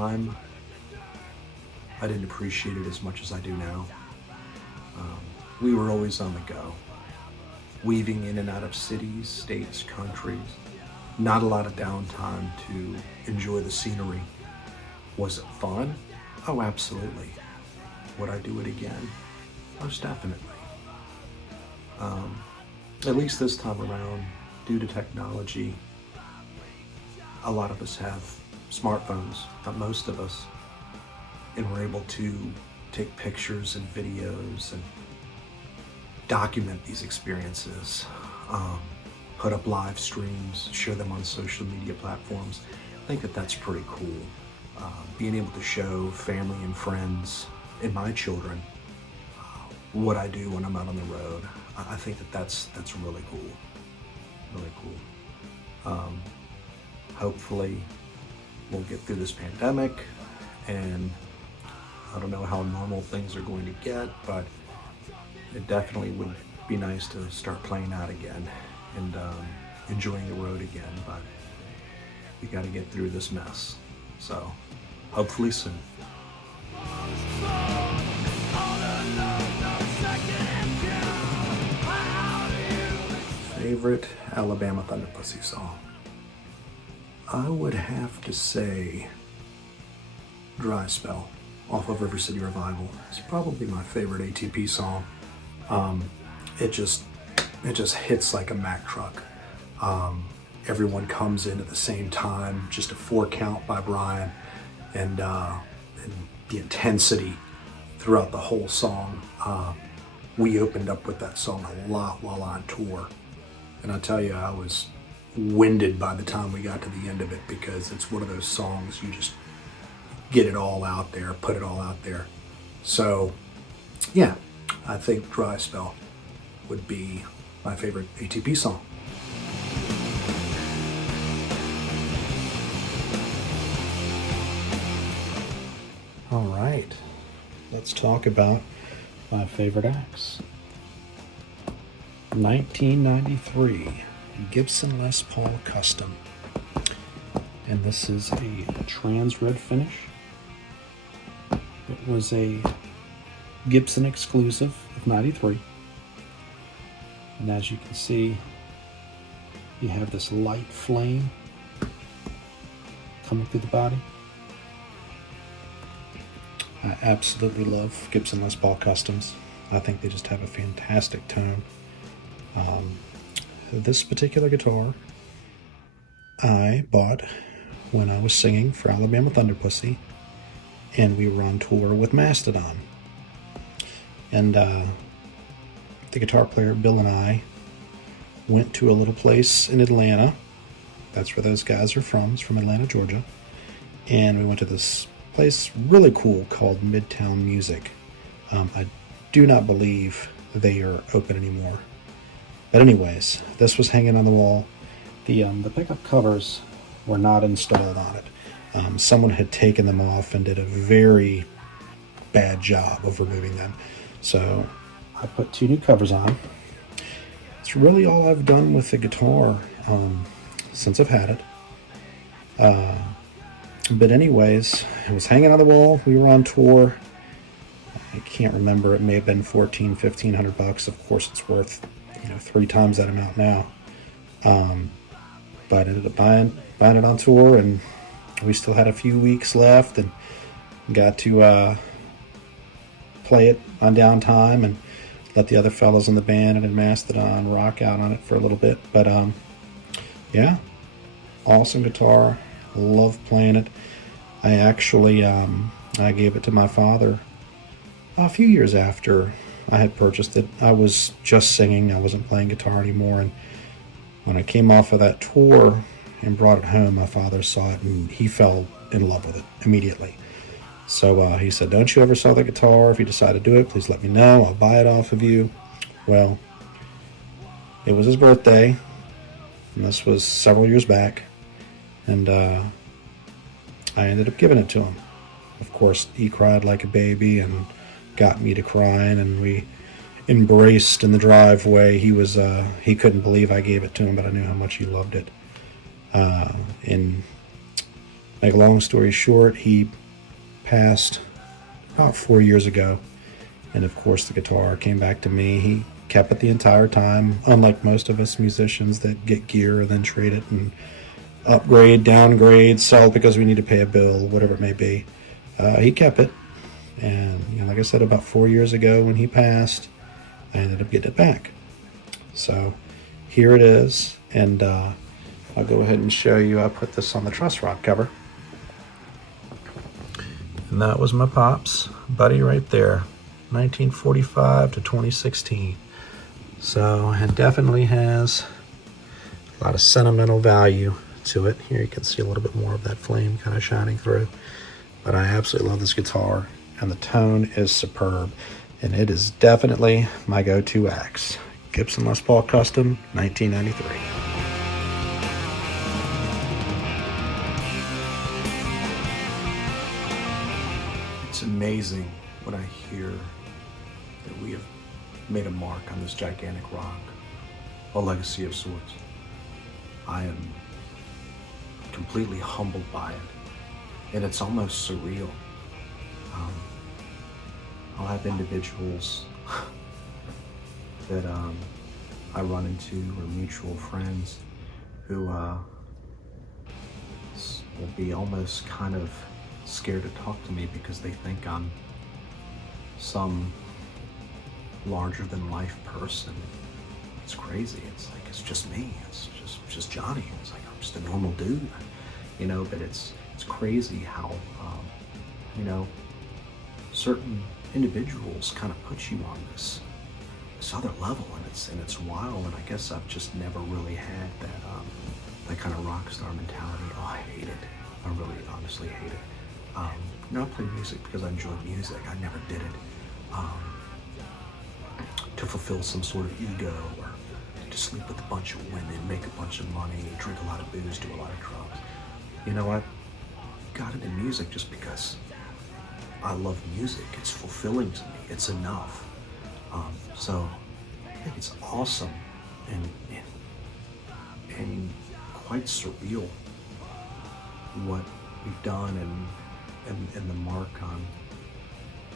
time, I didn't appreciate it as much as I do now. We were always on the go, weaving in and out of cities, states, countries. Not a lot of downtime to enjoy the scenery. Was it fun? Oh, absolutely. Would I do it again? Most definitely. At least this time around, due to technology, a lot of us have smartphones, not most of us, and we're able to take pictures and videos and document these experiences, put up live streams, share them on social media platforms. I think that that's pretty cool. Being able to show family and friends and my children what I do when I'm out on the road. I think that that's really cool, really cool. Hopefully we'll get through this pandemic, and I don't know how normal things are going to get, but it definitely would be nice to start playing out again and enjoying the road again, but we got to get through this mess. So hopefully soon. Favorite Alabama Thunderpussy song? I would have to say Dry Spell off of River City Revival. It's probably my favorite ATP song. It just hits like a Mack truck. Everyone comes in at the same time, just a 4 count by Brian, and the intensity throughout the whole song. We opened up with that song a lot while on tour, and I tell you, I was winded by the time we got to the end of it, because it's one of those songs you just get it all out there, put it all out there. So yeah, I think Dry Spell would be my favorite ATP song. All right, let's talk about my favorite acts. 1993, Gibson Les Paul Custom. And this is a trans red finish. It was a Gibson exclusive of 93. And as you can see, you have this light flame coming through the body. I absolutely love Gibson Les Paul Customs. I think they just have a fantastic tone. This particular guitar I bought when I was singing for Alabama Thunderpussy, and we were on tour with Mastodon. And the guitar player Bill and I went to a little place in Atlanta. That's where those guys are from. It's from Atlanta, Georgia. And we went to this place really cool called Midtown Music. I do not believe they are open anymore. But anyways, this was hanging on the wall. The pickup covers were not installed on it. Someone had taken them off and did a very bad job of removing them. So I put 2 new covers on. It's really all I've done with the guitar since I've had it. But anyways, it was hanging on the wall. We were on tour. I can't remember. It may have been $1,500. Of course, it's worth 3 times that amount now. But I ended up buying it on tour, and we still had a few weeks left, and got to play it on downtime and let the other fellows in the band and in Mastodon rock out on it for a little bit. But yeah, awesome guitar. Love playing it. I actually I gave it to my father a few years after I had purchased it. I was just singing. I wasn't playing guitar anymore, and when I came off of that tour and brought it home, my father saw it and he fell in love with it immediately. So he said, "Don't you ever sell the guitar? If you decide to do it, please let me know. I'll buy it off of you." Well, it was his birthday, and this was several years back, and I ended up giving it to him. Of course, he cried like a baby and got me to crying, and we embraced in the driveway. He couldn't believe I gave it to him, but I knew how much he loved it. And Make a long story short, he passed about 4 years ago, and of course the guitar came back to me. He kept it the entire time, unlike most of us musicians that get gear and then trade it and upgrade, downgrade, sell it because we need to pay a bill, whatever it may be. He kept it, and like I said, about 4 years ago when he passed, I ended up getting it back. So here it is, and I'll go ahead and show you. I put this on the truss rod cover, and that was my pops buddy right there, 1945 to 2016. So it definitely has a lot of sentimental value to it. Here you can see a little bit more of that flame kind of shining through. But I absolutely love this guitar, and the tone is superb, and it is definitely my go-to axe. Gibson Les Paul Custom, 1993. It's amazing when I hear that we have made a mark on this gigantic rock, a legacy of sorts. I am completely humbled by it, and it's almost surreal. I'll have individuals that I run into, or mutual friends, who will be almost kind of scared to talk to me because they think I'm some larger than life person. It's crazy. It's like, it's just me. It's just Johnny. It's like, I'm just a normal dude, but it's crazy how, certain individuals kind of put you on this other level, and it's wild. And I guess I've just never really had that kind of rock star mentality. Oh, I hate it. I really honestly hate it. I play music because I enjoy music. I never did it to fulfill some sort of ego, or to sleep with a bunch of women, make a bunch of money, drink a lot of booze, do a lot of drugs. I got into music just because I love music. It's fulfilling to me. It's enough. So I think it's awesome and quite surreal what we've done and the mark on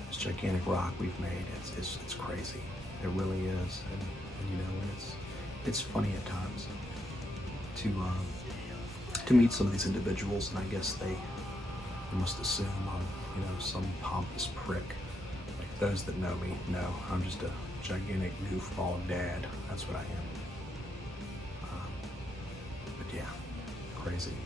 this gigantic rock we've made. It's crazy. It really is. And it's funny at times to meet some of these individuals, and I guess they must assume I'm some pompous prick. Like those that know me know I'm just a gigantic goofball dad. That's what I am. But yeah, crazy.